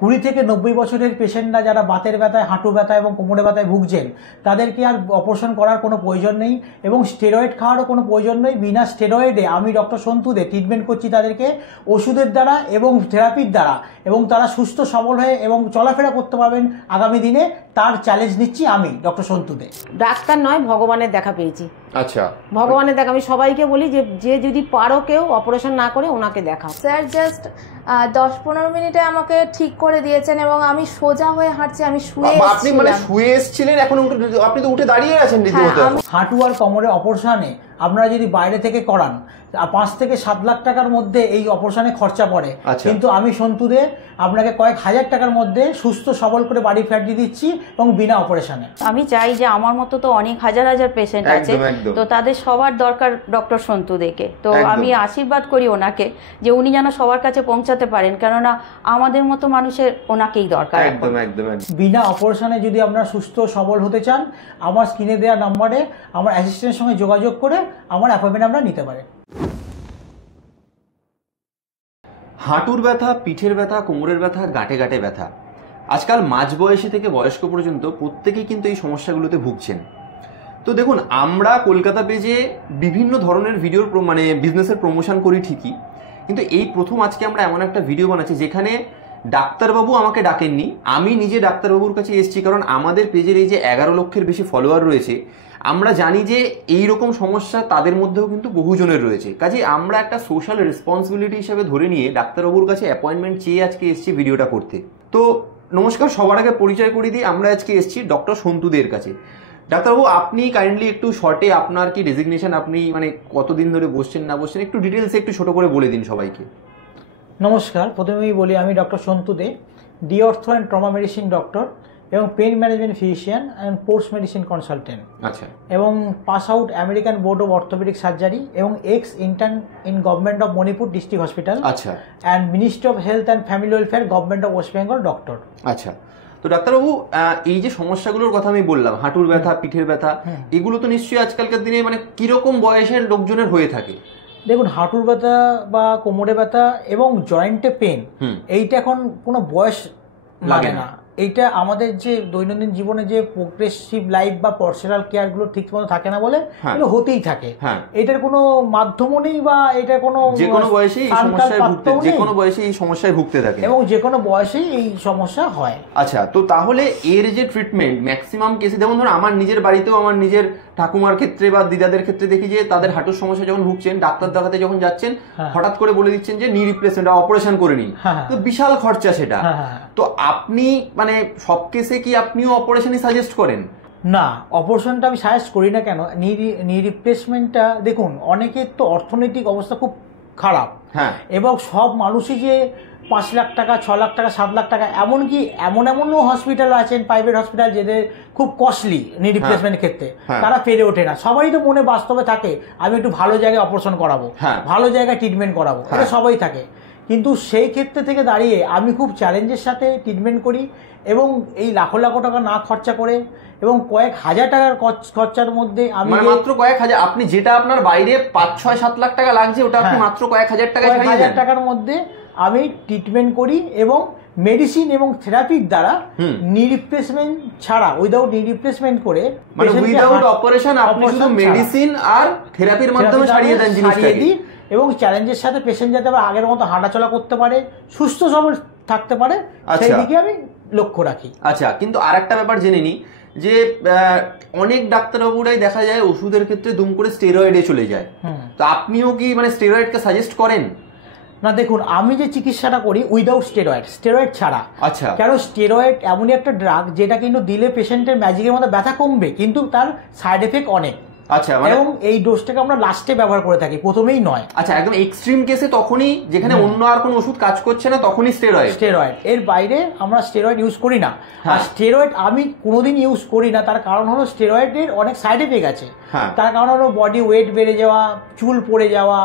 20 থেকে 90 বছরের পেশেন্টরা যারা বাতের ব্যথায়, হাঁটু ব্যথা এবং কোমরে ব্যথায় ভুগছেন, তাদেরকে আর অপারেশন করার কোনো প্রয়োজন নেই এবং স্টেরয়েড খাওয়ারও কোনো প্রয়োজন নেই। বিনা স্টেরয়েডে আমি ডক্টর সন্তু দে ট্রিটমেন্ট করছি তাদেরকে ওষুধের দ্বারা এবং থেরাপির দ্বারা, এবং তারা সুস্থ সবল হয়ে এবং চলাফেরা করতে পারবেন আগামী দিনে। তার চ্যালেঞ্জ নিচ্ছি আমি ডক্টর সন্তু দে। ডাক্তার নয়, ভগবানের দেখা পেয়েছি। আচ্ছা, ভগবানের দেখা। আমি সবাইকে বলি যে যদি পারো কেউ অপারেশন না করে ওনাকে দেখাও। স্যার জাস্ট 10-15 মিনিটে আমাকে ঠিক করে দিয়েছেন এবং আমি সোজা হয়ে হাঁটছি। আমি শুয়ে আপনি মানে শুয়ে এসেছিলেন, এখন আপনি তো উঠে দাঁড়িয়ে আছেন রীতিমতো। হাঁটু আর কোমরের অপারেশনে আপনারা যদি বাইরে থেকে করান 5 থেকে 7 লাখ টাকার মধ্যে এই অপারেশনে খরচা পড়ে, কিন্তু আমি সন্তু দে আপনাকে কয়েক হাজার টাকার মধ্যে সুস্থ সবল করে বাড়ি ফিরিয়ে দিচ্ছি এবং বিনা অপারেশনে। আমি চাই যে আমার মতো তো অনেক হাজার হাজার পেশেন্ট আছে, তো তাদের সবার দরকার ডক্টর সন্তু দেকে। তো আমি আশীর্বাদ করি ওনাকে যে উনি যেন সবার কাছে পৌঁছাতে পারেন, কেননা আমাদের মতো মানুষের ওনাকেই দরকার। একদম একদম। বিনা অপারেশনে যদি আপনারা সুস্থ সবল হতে চান, আমার স্ক্রিনে দেওয়া নম্বরে আমার অ্যাসিস্ট্যান্টের সঙ্গে যোগাযোগ করে আমার অ্যাপয়েন্টমেন্ট আপনারা নিতে পারেন। হাঁটুর ব্যথা, পিঠের ব্যথা, কোমরের ব্যথা, গাঁটে গাঁটে ব্যথা, আজকাল মাঝবয়সী থেকে বয়স্ক পর্যন্ত প্রত্যেকেই কিন্তু এই সমস্যাগুলোতে ভুগছেন। তো দেখুন, আমরা কলকাতা পেজে বিভিন্ন ধরনের ভিডিওর মানে বিজনেসের প্রমোশন করি ঠিকই, কিন্তু এই প্রথম আজকে আমরা এমন একটা ভিডিও বানাচ্ছি যেখানে ডাক্তারবাবু আমাকে ডাকেননি, আমি নিজে ডাক্তারবাবুর কাছে এসেছি। কারণ আমাদের পেজের এই যে 11 লক্ষের বেশি ফলোয়ার রয়েছে, আমরা জানি যে এই রকম সমস্যা তাদের মধ্যেও কিন্তু বহুজনের রয়েছে। কাজে আমরা একটা সোশ্যাল রেসপন্সিবিলিটি হিসেবে ধরে নিয়ে ডাক্তারবাবুর কাছে অ্যাপয়েন্টমেন্ট চেয়ে আজকে এসেছি ভিডিওটা করতে। তো নমস্কার, সবার আগে পরিচয় করে দিই, আমরা আজকে এসেছি ডক্টর সন্তু দের কাছে। ডাক্তারবাবু, আপনি কাইন্ডলি একটু শর্টে আপনার কি ডেজিগনেশন, আপনি মানে কতদিন ধরে বসছেন না বসছেন, একটু ডিটেলসে একটু ছোট করে বলে দিন সবাইকে। নমস্কার, প্রথমেই বলি আমি doctor Santu De, D ortho and trauma medicine doctor এবং pain management physician and sports medicine consultant. আচ্ছা। এবং pass out American board of orthopaedic surgery এবং ex intern in government of Manipur district hospital. আচ্ছা। And ministry of health and family welfare, government of West Bengal doctor. আচ্ছা। তো ডাক্তারবাবু, এই যে সমস্যাগুলোর কথা আমি বললাম, হাঁটুর ব্যথা, পিঠের ব্যথা, এগুলো তো নিশ্চয়ই আজকালকার দিনে মানে কিরকম বয়সের লোকজনের হয়ে থাকে? দেখুন, হাঁটুর ব্যথা বা কোমরে ব্যথা এবং জয়েন্টে পেন, এইটা এখন কোনো বয়স লাগে না। এইটা আমাদের যে দৈনন্দিন জীবনে যে প্রোগ্রেসিভ লাইফ বা পার্সোনাল কেয়ার গুলো ঠিক মতো থাকে না বলে এগুলো হতেই থাকে। এটার কোনো মাধ্যমও নেই বা এটা কোনো যেকোনো বয়সে এই সমস্যায় ভুগতে থাকে এবং যে কোনো বয়সেই এই সমস্যা হয়। আচ্ছা, তো তাহলে এর যে ট্রিটমেন্ট ম্যাক্সিমাম কেসে, যেমন ধরুন আমার নিজের বাড়িতেও আমার নিজের ঠাকুমার ক্ষেত্রে বা দিদাদের ক্ষেত্রে দেখি যে তাদের হাঁটুর সমস্যা যখন ভুগছেন, ডাক্তার দেখাতে যখন যাচ্ছেন হঠাৎ করে বলে দিচ্ছেন যে নি রিপ্লেসমেন্ট, অপারেশন করে নিন। তো বিশাল খরচা সেটা। তো আপনি মানে সব কেসে কি আপনিও অপারেশনই সাজেস্ট করেন? না, অপারেশনটা আমি সাজেস্ট করি না। কেন? নি রিপ্লেসমেন্টটা দেখুন, অনেকের তো অর্থনৈতিক অবস্থা খুব খারাপ, এবং সব মানুষই যে 5 লাখ টাকা, 6 লাখ টাকা, 7 লাখ টাকা, এমনকি এমনও হসপিটাল আছেন, প্রাইভেট হসপিটাল, যেদের খুব কস্টলি নি রিপ্লেসমেন্টের ক্ষেত্রে তারা পেরে ওঠে না। সবাই তো মনে বাস্তবে থাকে আমি একটু ভালো জায়গায় অপারেশন করাবো, ভালো জায়গায় ট্রিটমেন্ট করাবো, এটা সবাই থাকে। কিন্তু সেই ক্ষেত্রে থেকে দাঁড়িয়ে আমি খুব চ্যালেঞ্জের সাথে ট্রিটমেন্ট করি এবং এই লাখো লাখো টাকা না খরচা করে এবং কয়েক হাজার টাকার খরচার মধ্যে আমি মাত্র কয়েক হাজার, আপনি যেটা আপনার বাইরে 5, 6, 7 লাখ টাকা লাগছে ওটা আপনি মাত্র কয়েক হাজার টাকার মধ্যে আমি ট্রিটমেন্ট করি এবং মেডিসিন এবং থেরাপির দ্বারা নি রিপ্লেসমেন্ট ছাড়া, উইদাউট নি রিপ্লেসমেন্ট করে, মানে উইদাউট অপারেশন আপনি শুধু মেডিসিন আর থেরাপির মাধ্যমে ছাড়িয়ে দেন জিনিসটাকে। এবং চ্যালেঞ্জের সাথে পেশেন্ট যাতে আবার আগের মতো হাঁটাচলা করতে পারে, সুস্থ সবল থাকতে পারে, সেই দিকে আমি লক্ষ্য রাখি। আচ্ছা, কিন্তু আরেকটা ব্যাপার জেনে নি যে অনেক ডাক্তারবাবুরাই দেখা যায় ওষুধের ক্ষেত্রে দুম করে স্টেরয়েডে চলে যায়। তো আপনিও কি মানে স্টেরয়েডকে সাজেস্ট করেন? না, দেখুন, আমি যে চিকিৎসাটা করি উইদাউট স্টেরয়েড ছাড়া। আচ্ছা। কারণ স্টেরয়েড এমনই একটা ড্রাগ যেটা কিন্তু দিলে পেশেন্টের ম্যাজিকের মতো ব্যথা কমবে, কিন্তু তার সাইড এফেক্ট অনেক। আচ্ছা, এবং এই ডোজটাকে আমরা লাস্টে ব্যবহার করে থাকি, প্রথমেই নয়। আচ্ছা, একদম এক্সট্রিম কেসে তখনই, যেখানে অন্য আর কোনো ওষুধ কাজ করছে না তখনই স্টেরয়েড। এর বাইরে আমরা স্টেরয়েড ইউজ করি না। আর স্টেরয়েড আমি কোনোদিন ইউজ করি না, তার কারণ হলো স্টেরয়েডের অনেক সাইড এফেক্ট আছে। তার কারণ হলো বডি ওয়েট বেড়ে যাওয়া, চুল পড়ে যাওয়া,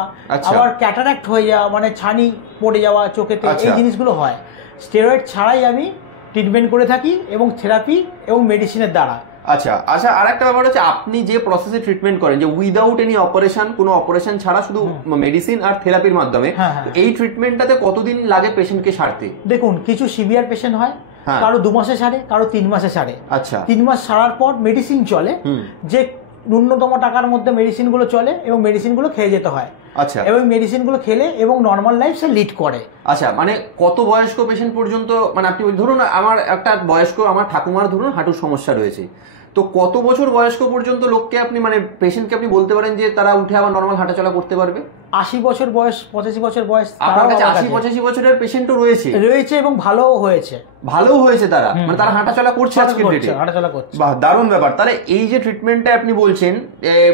আবার ক্যাটারাক্ট হয়ে যাওয়া, মানে ছানি পড়ে যাওয়া চোখেতে, এই জিনিসগুলো হয়। স্টেরয়েড ছাড়াই আমি ট্রিটমেন্ট করে থাকি এবং থেরাপি এবং মেডিসিনের দ্বারা। আচ্ছা আচ্ছা, আর একটা ব্যাপার হচ্ছে আপনি যে প্রসেসে ট্রিটমেন্ট করেন, যে উইদাউট এনি অপারেশন, কোনো অপারেশন ছাড়া শুধু মেডিসিন আর থেরাপির মাধ্যমে, এই ট্রিটমেন্টটাতে কতদিন লাগে পেশেন্টকে সারতে? দেখুন, কিছু সিভিয়ার পেশেন্ট হয়, কারো 2 মাসে সারে, কারো 3 মাসে সারে। আচ্ছা, 3 মাস সারার পর মেডিসিন চলে, যে ন্যূনতম টাকার মধ্যে মেডিসিনগুলো চলে এবং মেডিসিনগুলো খেয়ে যেতে হয়। আচ্ছা, এবং মেডিসিনগুলো খেলে এবং নর্মাল লাইফ সে লিড করে। আচ্ছা, মানে কত বয়স্ক পেশেন্ট পর্যন্ত, মানে আপনি ধরুন আমার একটা বয়স্ক, আমার ঠাকুমার ধরুন হাঁটুর সমস্যা রয়েছে, তো কত বছর বয়স্ক পর্যন্ত লোককে আপনি, মানে পেশেন্টকে আপনি বলতে পারেন যে তারা উঠে আবার নর্মাল হাঁটাচলা করতে পারবে? 80 বছর বয়স, 85 বছর বয়স, আপনার কাছে 80-85 বছরের পেশেন্টও রয়েছে এবং ভালোও হয়েছে তারা, মানে তারা হাঁটাচলা করছে আজকের ডেটে, হাঁটাচলা করছে। বাহ, দারুণ ব্যাপার। তাহলে এই যে ট্রিটমেন্টটা আপনি বলছেন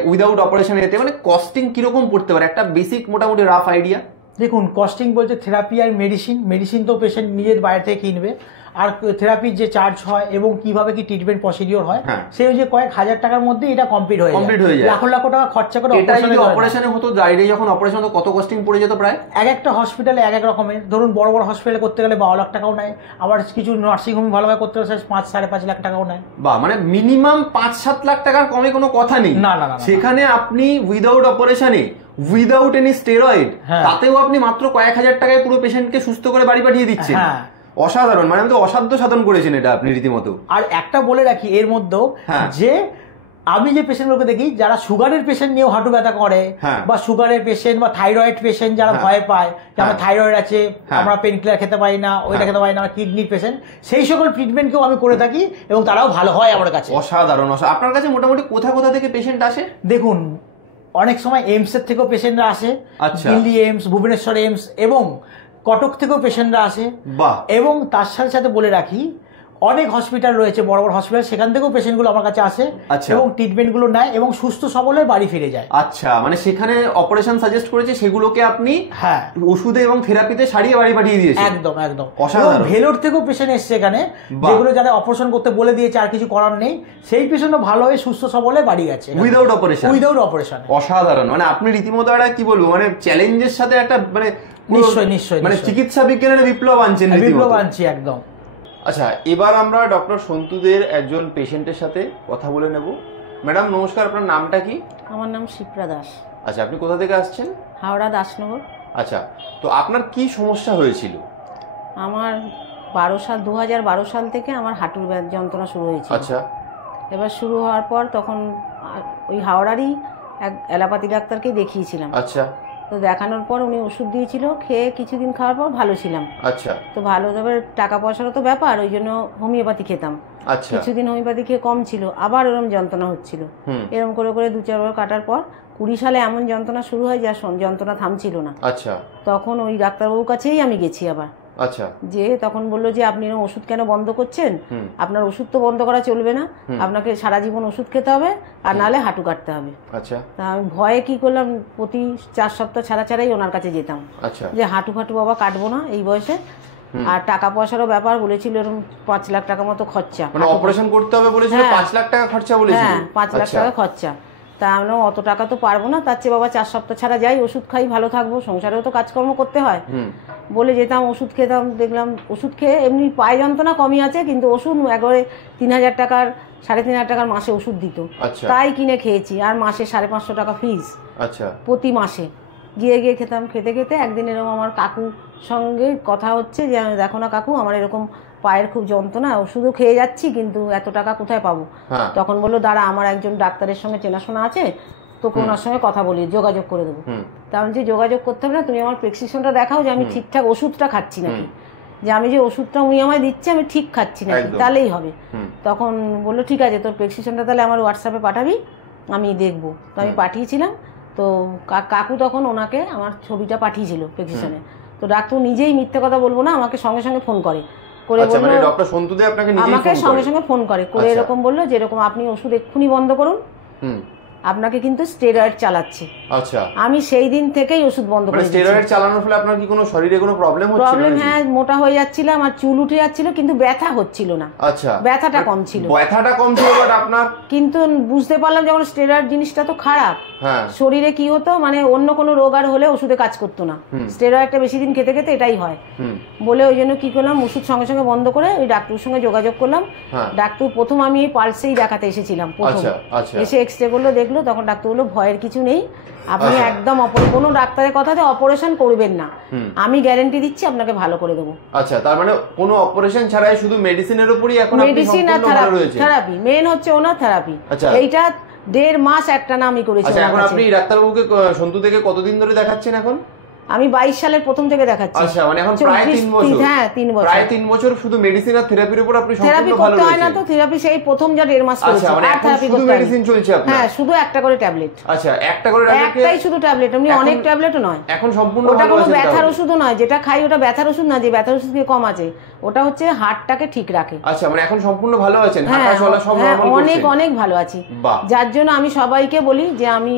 উইদাউট অপারেশন, এতে মানে কস্টিং কিরকম পড়তে পারে, একটা বেসিক মোটামুটি রাফ আইডিয়া? দেখুন, কস্টিং বলতে থেরাপি আর মেডিসিন তো পেশেন্ট নিজের বাইরে থেকে কিনবে, আর থেরাপির যে চার্জ হয় এবং কিভাবে কি ট্রিটমেন্ট প্রসিডিওর হয়, সেই যে কয়েক হাজার টাকার মধ্যে এটা কমপ্লিট হয়ে যায়। লাখ লাখ টাকা খরচা করে অপারেশনে হতো, ডাইরে যখন অপারেশন হতো কত কস্টিং পড়ে যেত প্রায়? একটা হসপিটালে এক রকমের, ধরুন বড় বড় হসপিটালে করতে গেলে 12 লাখ টাকাও নেয়, আবার কিছু নার্সিং হোম ভালোভাবে করতে গেলে 5-5.5 লাখ টাকাও নেয়। বা মানে মিনিমাম 5-7 লাখ টাকার কমে কোনো কথা নেই। না, সেখানে আপনি উইদাউট অপারেশনে, উইদাউট এনি স্টেরয়েড, তাতেও আপনি মাত্র কয়েক হাজার টাকায় পুরো পেশেন্টকে সুস্থ করে বাড়ি পাঠিয়ে দিচ্ছেন। অসাধারণ, মানে আমি তো অসাধ্য সাধন করেছেন এটা আপনি রীতিমতো। আর একটা বলে রাখি এর মধ্যেও, যে আমি যে পেশেন্টগুলোকে দেখি যারা সুগারের পেশেন্ট নিয়েও হাঁটু ব্যথা করে, বা সুগারের পেশেন্ট বা থাইরয়েড পেশেন্ট যারা ভয় পায় যে আমার থাইরয়েড আছে, আমরা পেন কিলার খেতে পারি না, ওইটা খেতে পারি না, কিডনির পেশেন্ট, সেই সকল ট্রিটমেন্টকেও আমি করে থাকি এবং তারাও ভালো হয় আমার কাছে। অসাধারণ। আপনার কাছে মোটামুটি কোথা থেকে পেশেন্ট আসে? দেখুন, অনেক সময় এইমস এর থেকেও পেশেন্টরা আসে, দিল্লি এইমস, ভুবনেশ্বর এইমস এবং কটক থেকেও পেশেন্টরা আসে। এবং তার সাথে সাথে বলে রাখি, অনেক হসপিটাল রয়েছে, বড় বড় হসপিটাল, সেখান থেকেও পেশেন্টগুলো আমার কাছে আসে এবং ট্রিটমেন্টগুলো নেয় এবং সুস্থ সবল হয়ে বাড়ি ফিরে যায়। আচ্ছা, মানে সেখানে অপারেশন সাজেস্ট করেছে, সেগুলোকে আপনি ওষুধে এবং থেরাপিতে সারিয়ে বাড়ি পাঠিয়ে দিয়েছেন। একদম একদম। ভেলোর থেকেও পেশেন্ট এসছে এখানে, যেগুলো যারা অপারেশন করতে বলে দিয়েছে আর কিছু করার নেই, সেই পেশেন্টও ভালো হয়ে সুস্থ সবল হয়ে বাড়ি গেছে উইদাউট অপারেশন। অসাধারণ, মানে আপনি রীতিমতো একটা কি বলবো, মানে চ্যালেঞ্জের সাথে একটা, মানে নিশ্চয়ই মানে চিকিৎসা বিজ্ঞানের বিপ্লব আনছি একদম। আচ্ছা, এবার আমরা ডক্টর সন্তুদের একজন পেশেন্টের সাথে কথা বলে নেব। ম্যাডাম নমস্কার, আপনার নামটা কি? আমার নাম শিপ্রা দাস। আচ্ছা, আপনি কোথা থেকে আসছেন? হাওড়া দাসনগর। আচ্ছা, তো আপনার কি সমস্যা হয়েছিল? আমার 2012 সাল থেকে আমার হাঁটুর যন্ত্রণা শুরু হয়েছিল। আচ্ছা, এবার শুরু হওয়ার পর তখন ওই হাওড়ারই এক অ্যালোপ্যাথি ডাক্তারকে দেখিয়েছিলাম। আচ্ছা, তো দেখানোর পর উনি ওষুধ দিয়েছিল, খেয়ে কিছুদিন খাওয়ার পর ভালো ছিলাম। আচ্ছা, তো ভালো, তবে টাকা পয়সারও তো ব্যাপার, ওই জন্য হোমিওপ্যাথি খেতাম। আচ্ছা, কিছুদিন হোমিওপ্যাথি খেয়ে কম ছিল, আবার এরকম যন্ত্রণা হচ্ছিল। এরকম করে করে 2-4 বার কাটার পর 20 সালে এমন যন্ত্রণা শুরু হয় যা যন্ত্রণা থামছিল না। আচ্ছা, তখন ওই ডাক্তারবাবুর কাছেই আমি গেছি আবার। আচ্ছা, যে তখন বললো যে আপনি এরকম ওষুধ কেন বন্ধ করছেন, আপনার ওষুধ তো বন্ধ করা চলবে না, আপনাকে সারা জীবন ওষুধ খেতে হবে, আর নাহলে হাঁটু কাটতে হবে। আচ্ছা, তা আমি ভয়ে কি করলাম, প্রতি 4 সপ্তাহ ছাড়াই ওনার কাছে যেতাম। আচ্ছা, যে হাঁটু বাবা কাটবো না এই বয়সে, আর টাকা পয়সারও ব্যাপার বলেছিল, এরকম 5 লাখ টাকা মতো খরচা, মানে অপারেশন করতে হবে বলেছিল, 5 লাখ টাকা খরচা বলেছিল। হ্যাঁ, 5 লাখ টাকা খরচা। তা আমরা অত টাকা তো পারবো না, তার চেয়ে বাবা 4 সপ্তাহ ছাড়া যাই, ওষুধ খাই, ভালো থাকবো, সংসারেও তো কাজকর্ম করতে হয় বলে যেতাম। ওষুধ খেতাম, দেখলাম ওষুধ খেয়ে এমনি পায়ে যন্ত্রণা কমই আছে, কিন্তু ওষুধ একবারে 3000 টাকার 3,500 টাকার মাসে ওষুধ দিত, তাই কিনে খেয়েছি। আর মাসে 550 টাকা ফিস। আচ্ছা, প্রতি মাসে গিয়ে খেতাম। খেতে খেতে একদিন এরকম আমার কাকুর সঙ্গে কথা হচ্ছে যে দেখো না কাকু, আমার এরকম পায়ের খুব যন্ত্রণা, ওষুধও খেয়ে যাচ্ছি, কিন্তু এত টাকা কোথায় পাবো? তখন বললো দাঁড়া, আমার একজন ডাক্তারের সঙ্গে চেনাশোনা আছে, তোকে ওনার সঙ্গে কথা বলি, যোগাযোগ করে দেবো। তা আমি যে যোগাযোগ করতে হবে না, তুমি আমার প্রেসক্রিপশনটা দেখাও যে আমি ঠিকঠাক ওষুধটা খাচ্ছি নাকি, যে আমি যে ওষুধটা উনি আমায় দিচ্ছে আমি ঠিক খাচ্ছি নাকি, তাহলেই হবে। তখন বললো ঠিক আছে, তোর প্রেসক্রিপশনটা তাহলে আমার হোয়াটসঅ্যাপে পাঠাবি, আমি দেখবো। তো আমি পাঠিয়েছিলাম। তো কাকু তখন ওনাকে আমার ছবিটা পাঠিয়েছিল প্রেসক্রিপশনে। তো ডাক্তার নিজেই, মিথ্যে কথা বলবো না, আমাকে সঙ্গে সঙ্গে ফোন করে বললো, আমাকে সঙ্গে সঙ্গে ফোন করে এরকম বললো যে এরকম আপনি ওষুধ এক্ষুনি বন্ধ করুন, আপনাকে কিন্তু স্টেরয়েড চালাচ্ছে। আচ্ছা, আমি সেই দিন থেকেই ওষুধ বন্ধ করে দিয়েছি। স্টেরয়েড চালানোর ফলে আপনার কি কোনো শরীরে কোনো প্রবলেম হচ্ছিল? প্রবলেম, হ্যাঁ, মোটা হয়ে যাচ্ছিলাম আর চুল উঠে যাচ্ছিল, কিন্তু ব্যথা হচ্ছিল না। আচ্ছা, ব্যথাটা কম ছিল, বাট আপনার কিন্তু বুঝতে পারলাম যখন স্টেরয়েড জিনিসটা তো খারাপ, শরীরে কি হতো মানে অন্য কোনো রোগ আর হলে ওষুধে কাজ করতো না, স্টেরয়েডটা বেশি দিন খেতে খেতে এটাই হয় বলে ওই জন্য কি করলাম, ওষুধ সঙ্গে সঙ্গে বন্ধ করে ওই ডাক্তারের সঙ্গে যোগাযোগ করলাম। ডাক্তার প্রথম আমি এই পালসেই দেখাতে এসেছিলাম, প্রথম এসে এক্সরে করলো, দেখলো, তখন ডাক্তার বললো ভয়ের কিছু নেই, আপনি একদম কোনো ডাক্তারের কথাতে অপারেশন করবেন না, আমি গ্যারান্টি দিচ্ছি আপনাকে ভালো করে দেবো। আচ্ছা, তার মানে কোনো অপারেশন ছাড়াই শুধু মেডিসিনের উপরই এখন মেডিসিন আর থেরাপি মেন হচ্ছে ওনার থেরাপি। এইটা 1.5 মাস একটানা আমি করেছি। আচ্ছা, এখন আপনি ডাক্তারবাবুকে সন্তু থেকে কতদিন ধরে দেখাচ্ছেন? এখন আমি 22 সালের প্রথম থেকে দেখাচ্ছি। আচ্ছা, মানে এখন প্রায় 3 বছর। হ্যাঁ, 3 বছর। প্রায় 3 বছর শুধু মেডিসিন আর থেরাপির উপর আপনি সম্পূর্ণ ভালো করতে হয় না তো, থেরাপি সেই প্রথম যা 1.5 মাস করেছি। আচ্ছা, মানে এখন শুধু মেডিসিন চলছে আপনার? হ্যাঁ, শুধু একটা করে ট্যাবলেট। আচ্ছা, একটা করে ট্যাবলেট? একটাই শুধু ট্যাবলেট, এমনি অনেক ট্যাবলেটও নয়। এখন সম্পূর্ণ ওটা কোনো ব্যথার ওষুধও নয়, যেটা খাই ওটা ব্যথার ওষুধ না, যে ব্যথার ওষুধ থেকে কম আছে, ওটা হচ্ছে হার্টটাকে ঠিক রাখে। আচ্ছা, মানে এখন সম্পূর্ণ ভালো আছেন, হাঁটা চলা সব নরমাল করছেন? অনেক অনেক ভালো আছি, যার জন্য আমি সবাইকে বলি যে আমি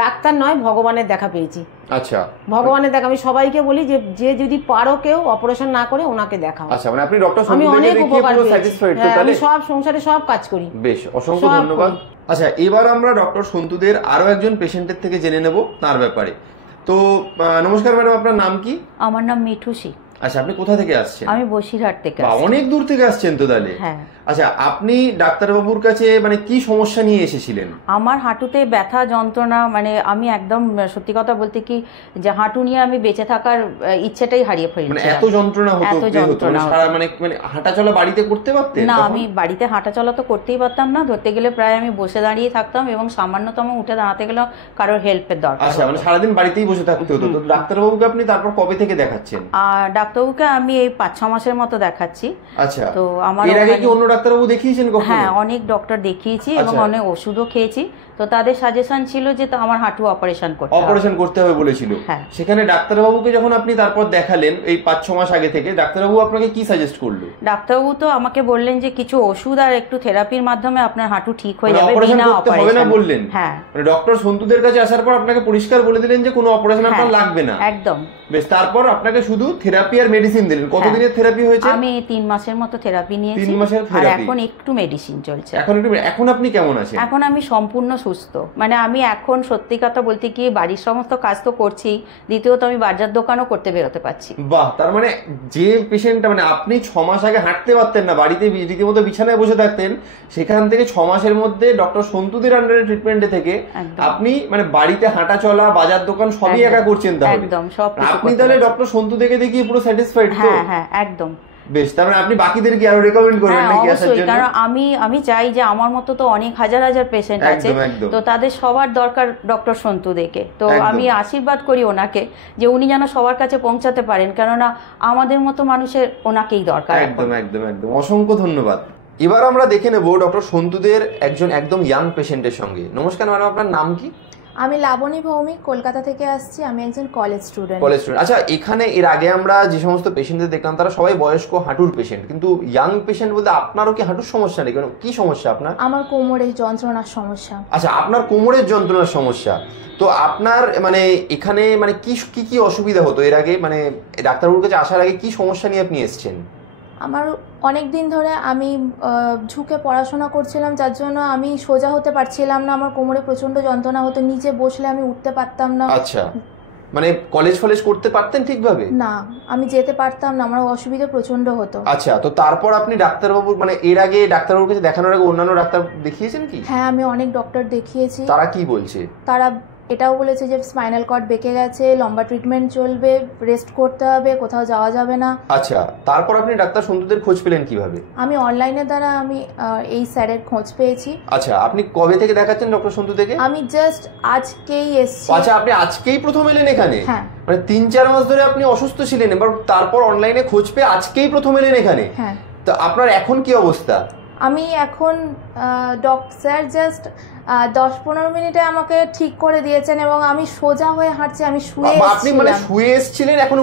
ডাক্তার নয়, ভগবানের দেখা পেয়েছি। আচ্ছা, ভগবানের দেখা, আমি সবাইকে বলি যে যদি পারো কেউ অপারেশন না করে ওনাকে দেখাও। আচ্ছা, মানে আপনি ডক্টর সন্তুকে দেখিয়ে পুরো স্যাটিসফাইড তো? তাহলে আমি সব সংসারে সব কাজ করি। বেশ, অসংখ্য ধন্যবাদ। আচ্ছা, এবার আমরা ডক্টর সন্তুদের আরো একজন পেশেন্টের থেকে জেনে নেব তার ব্যাপারে। তো নমস্কার ম্যাডাম, আপনার নাম কি? আমার নাম মিঠুসি। আচ্ছা, আপনি কোথা থেকে আসছেন? আমি বসিরহাট থেকে আসছি। অনেক দূর থেকে আসছেন তো তাহলে? হ্যাঁ। আচ্ছা, আপনি ডাক্তারবাবুর কাছে মানে কি সমস্যা নিয়ে এসেছিলেন? আমার হাঁটুতে ব্যথা যন্ত্রণা, মানে আমি একদম সত্যি কথা বলতে কি যে হাঁটু নিয়ে আমি বেঁচে থাকার ইচ্ছেটাই হারিয়ে ফেলেছি। মানে এত যন্ত্রণা হতো? এত যন্ত্রণা, মানে হাঁটাচলা বাড়িতে করতে পারতেন না? আমি বাড়িতে হাঁটাচলা তো করতেই পারতাম না, ধরতে গেলে প্রায় আমি বসে দাঁড়িয়ে থাকতাম এবং সামান্যতম উঠে দাঁড়াতে গেলেও কারোর হেল্পের দরকার। আচ্ছা, মানে সারাদিন বাড়িতেই বসে থাকতে হতো। তো ডাক্তারবাবুকে আপনি তারপর কবে থেকে দেখাচ্ছেন? ডাক্তারবাবুকে আমি এই 5-6 মাসের মতো দেখাচ্ছি। আচ্ছা, তো আমার এর আগে কি অন্য ডাক্তারবাবু দেখিয়েছেন? হ্যাঁ, অনেক ডক্টর দেখিয়েছি এবং অনেক ওষুধও খেয়েছি। তো তাদের সাজেশন ছিল যে আমার হাঁটু অপারেশন করতে হবে বলেছিল। সেখানে ডাক্তারবাবুকে যখন আপনি তারপর দেখালেন এই 5-6 মাস আগে থেকে, ডাক্তারবাবু আপনাকে কি সাজেস্ট করলো? ডাক্তারবাবু তো আমাকে বললেন যে কিছু ওষুধ আর একটু থেরাপির মাধ্যমে আপনার হাঁটু ঠিক হয়ে যাবে, বিনা অপারেশন বললেন। হ্যাঁ, মানে ডক্টর সন্তুদের কাছে আসার পর আপনাকে পরিষ্কার বলে দিলেন যে কোনো অপারেশন আপনার লাগবে না। একদম। বেশ, তারপর আপনাকে শুধু থেরাপি আর মেডিসিন দিলেন। কতদিনের থেরাপি হয়েছে? আমি 3 মাসের মতো থেরাপি নিয়েছি। 3 মাসের থেরাপি। আর এখন একটু মেডিসিন চলছে। এখন আপনি কেমন আছেন? এখন আমি সম্পূর্ণ সুস্থ। মানে আমি এখন সত্যি কথা বলতে কি বাড়ির সমস্ত কাজ তো করছি, দ্বিতীয়ত আমি বাজার দোকানও করতে বেরোতে পারছি। বাহ, তার মানে যে পেশেন্টটা, মানে আপনি 6 মাস আগে হাঁটতে পারতেন না, বাড়িতে রীতিমতো বিছানায় বসে থাকতেন, সেখান থেকে 6 মাসের মধ্যে ডক্টর সন্তুদের আন্ডারে ট্রিটমেন্টে থেকে আপনি মানে বাড়িতে হাঁটা চলা, বাজার দোকান সবই একা করছেন। তাহলে একদম সব আপনি তাহলে ডক্টর সন্তু থেকে দেখিয়ে পুরো স্যাটিসফাইড তো? হ্যাঁ হ্যাঁ, একদম। বেশ, তার মানে আপনি বাকিদেরকে আরো রেকমেন্ড করবেন নাকি আসার জন্য? কারণ আমি চাই যে আমার মতো তো অনেক হাজার হাজার পেশেন্ট আছে, তো তাদের সবার দরকার ডক্টর সন্তু দেখে। তো আমি আশীর্বাদ করি ওনাকে যে উনি যেন সবার কাছে পৌঁছাতে পারেন, কেননা আমাদের মতো মানুষের ওনাকেই দরকার। একদম একদম একদম, অসংখ্য ধন্যবাদ। এবার আমরা দেখে নেব ডক্টর সন্তুদের একজন একদম ইয়াং পেশেন্টের সঙ্গে। নমস্কার ম্যাডাম, আপনার নাম কি? আমি লাবণী ভৌমিক, কলকাতা থেকে আসছি। আমি একজন কলেজ স্টুডেন্ট। আচ্ছা, এখানে এর আগে আমরা যে সমস্ত পেশেন্টদের দেখলাম তারা সবাই বয়স্ক হাঁটুর পেশেন্ট, কিন্তু ইয়াং পেশেন্ট বলতে আপনারও কি হাঁটুর সমস্যা নেই? কি সমস্যা আপনার? আমার কোমরের যন্ত্রণার সমস্যা। আচ্ছা, আপনার কোমরের যন্ত্রণার সমস্যা। তো আপনার মানে এখানে মানে কি কি অসুবিধা হতো এর আগে? মানে ডাক্তারবাবুর কাছে আসার আগে কি সমস্যা নিয়ে আপনি এসেছেন? আমার অনেক দিন ধরে আমি ঝুঁকে পড়াশোনা করছিলাম, যার জন্য আমি সোজা হতে পারছিলাম না। আমার কোমরে প্রচন্ড যন্ত্রণা হতো, নিচে বসলে আমি উঠতে পারতাম না। আচ্ছা, মানে কলেজ করতে পারতেন ঠিকভাবে? না, আমি যেতে পারতাম না, আমার অসুবিধা প্রচন্ড হতো। আচ্ছা, তো তারপর আপনি ডাক্তারবাবুর মানে এর আগে ডাক্তারবাবুর কাছে দেখানোর আগে অন্যান্য ডাক্তার দেখিয়েছেন কি? হ্যাঁ, আমি অনেক ডক্টর দেখিয়েছি। তারা কি বলছে? তারা এটাও বলেছে যে স্পাইনাল কর্ড বেঁকে গেছে, লম্বা ট্রিটমেন্ট চলবে, রেস্ট করতে হবে, কোথাও যাওয়া যাবে না। আচ্ছা, তারপর আপনি ডাক্তার সন্তুদের খোঁজ পেলেন কিভাবে? আমি অনলাইনের দ্বারা আমি এই স্যারের খোঁজ পেয়েছি। আচ্ছা, আপনি কবে থেকে দেখাচ্ছেন ডক্টর সন্তু থেকে? আমি জাস্ট আজকেই এসেছি। আচ্ছা, আপনি আজকেই প্রথম এলেন এখানে? হ্যাঁ। মানে 3-4 মাস ধরে আপনি অসুস্থ ছিলেন, এবার তারপর অনলাইনে খোঁজ পেয়ে আজকেই প্রথম এলেন এখানে? হ্যাঁ। তো আপনার এখন কি অবস্থা? আমি এখন স্যার জাস্ট 10-15 মিনিটে আমাকে ঠিক করে দিয়েছেন এবং আমি সোজা হয়ে হাঁটছি। আমি শুয়ে আপনি মানে শুয়ে এসেছিলেন, এখন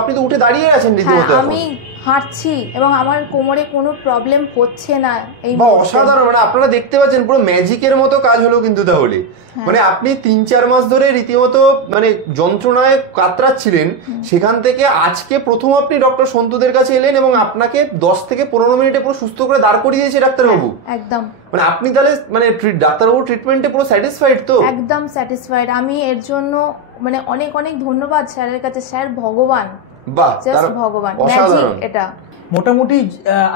আপনি তো উঠে দাঁড়িয়ে আছেন রীতিমতো। আমি হাঁটছি এবং আমার কোমরে কোনো প্রবলেম হচ্ছে না। এই অসাধারণ, মানে আপনারা দেখতে পাচ্ছেন পুরো ম্যাজিকের মতো কাজ হলো কিন্তু তাহলে। মানে আপনি 3-4 মাস ধরে রীতিমতো মানে যন্ত্রণায় কাতরাচ্ছিলেন, সেখান থেকে আজকে প্রথম আপনি ডক্টর সন্তুদের কাছে এলেন এবং আপনাকে 10 থেকে 15 মিনিটে পুরো সুস্থ করে দাঁড় করিয়ে দিয়েছে ডাক্তারবাবু। একদম, মানে আপনি তাহলে মানে ডাক্তারবাবু ট্রিটমেন্টে পুরো স্যাটিসফাইড তো? একদম স্যাটিসফাইড। আমি এর জন্য মানে অনেক অনেক ধন্যবাদ স্যারের কাছে। স্যার ভগবান, বাহ, ভগবান, ম্যাজিক এটা। মোটামুটি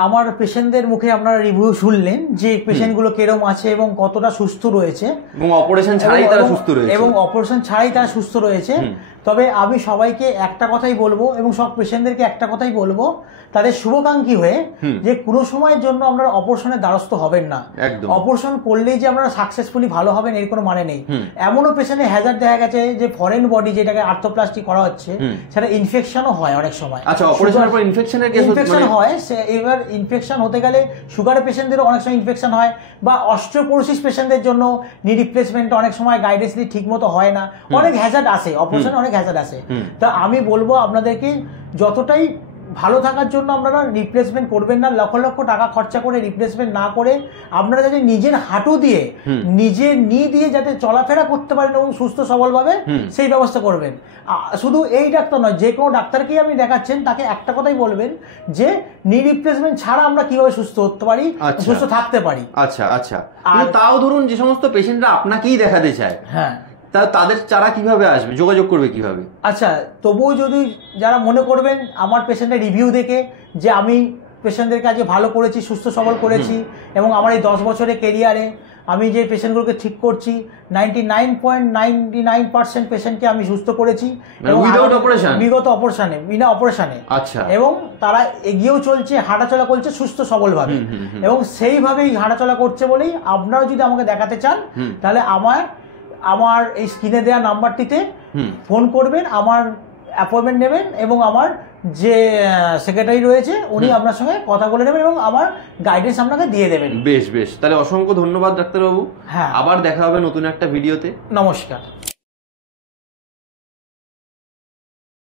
আমার পেশেন্টদের মুখে আপনারা রিভিউ শুনলেন যে পেশেন্টগুলো কিরকম আছে এবং কতটা সুস্থ রয়েছে, এবং অপারেশন ছাড়াই তারা সুস্থ রয়েছে। তবে আমি সবাইকে একটা কথাই বলবো এবং সব পেশেন্টদেরকে একটা কথাই বলবো, তাদের শুভাকাঙ্ক্ষী হয়ে যে কোনো সময়ের জন্য আপনারা অপারেশনের দ্বারস্থ হবেন না। অপারেশন করলেই যে আপনারা সাকসেসফুলি ভালো হবেন এর কোনো মানে নেই। এমনও পেশেন্টের হ্যাজার্ড দেখা গেছে যে ফরেন বডি যেটাকে আর্থোপ্লাস্টি করা হচ্ছে সেটা ইনফেকশনও হয় অনেক সময়। আচ্ছা, অপারেশনের পর ইনফেকশন হয়। এবার ইনফেকশন হতে গেলে সুগার পেশেন্টদেরও অনেক সময় ইনফেকশন হয়, বা অস্টিওপোরোসিস পেশেন্টদের জন্য নি রিপ্লেসমেন্ট অনেক সময় গাইডেন্স ঠিক মতো হয় না, অনেক হ্যাজার্ড আসে অপারেশনে, অনেক হ্যাজার্ড আসে। তা আমি বলবো আপনাদেরকে যতটাই ভালো থাকার জন্য আপনারা রিপ্লেসমেন্ট করবেন না, লক্ষ লক্ষ টাকা খরচা করে রিপ্লেসমেন্ট না করে আপনারা যাতে নিজের হাঁটু দিয়ে নিজের নি দিয়ে যাতে চলাফেরা করতে পারেন এবং সুস্থ সবলভাবে সেই ব্যবস্থা করবেন। শুধু এই ডাক্তার নয়, যে কোনো ডাক্তারকেই আপনি দেখাচ্ছেন তাকে একটা কথাই বলবেন যে নি রিপ্লেসমেন্ট ছাড়া আমরা কিভাবে সুস্থ হতে পারি, সুস্থ থাকতে পারি। আচ্ছা আচ্ছা, তাও ধরুন যে সমস্ত পেশেন্টরা আপনাকেই দেখাতে চায়, হ্যাঁ, তাদের যারা কিভাবে আসবে, যোগাযোগ করবে কিভাবে? আচ্ছা, তবুও যদি যারা মনে করবেন আমার পেশেন্টের রিভিউ দেখে যে আমি পেশেন্টদের কাছে ভালো করেছি, সুস্থ সবল করেছি এবং আমার এই 10 বছরের কেরিয়ারে আমি যে পেশেন্টগুলোকে ঠিক করছি 99.99% পেশেন্টকে আমি সুস্থ করেছি বিগত অপারেশনে, বিনা অপারেশনে। আচ্ছা, এবং তারা এগিয়েও চলছে, হাঁটাচলা করছে সুস্থ সবল ভাবে, এবং সেইভাবেই হাঁটাচলা করছে বলেই আপনারা যদি আমাকে দেখাতে চান তাহলে আমার এই স্ক্রিনে দেওয়া নাম্বারটিতে ফোন করবেন, আমার অ্যাপয়েন্টমেন্ট নেবেন এবং আমার যে সেক্রেটারি রয়েছে উনি আপনার সঙ্গে কথা বলে নেবেন এবং আমার গাইডেন্স আপনাকে দিয়ে দেবেন। বেশ বেশ, তাহলে অসংখ্য ধন্যবাদ ডাক্তারবাবু। হ্যাঁ, আবার দেখা হবে নতুন একটা ভিডিওতে। নমস্কার।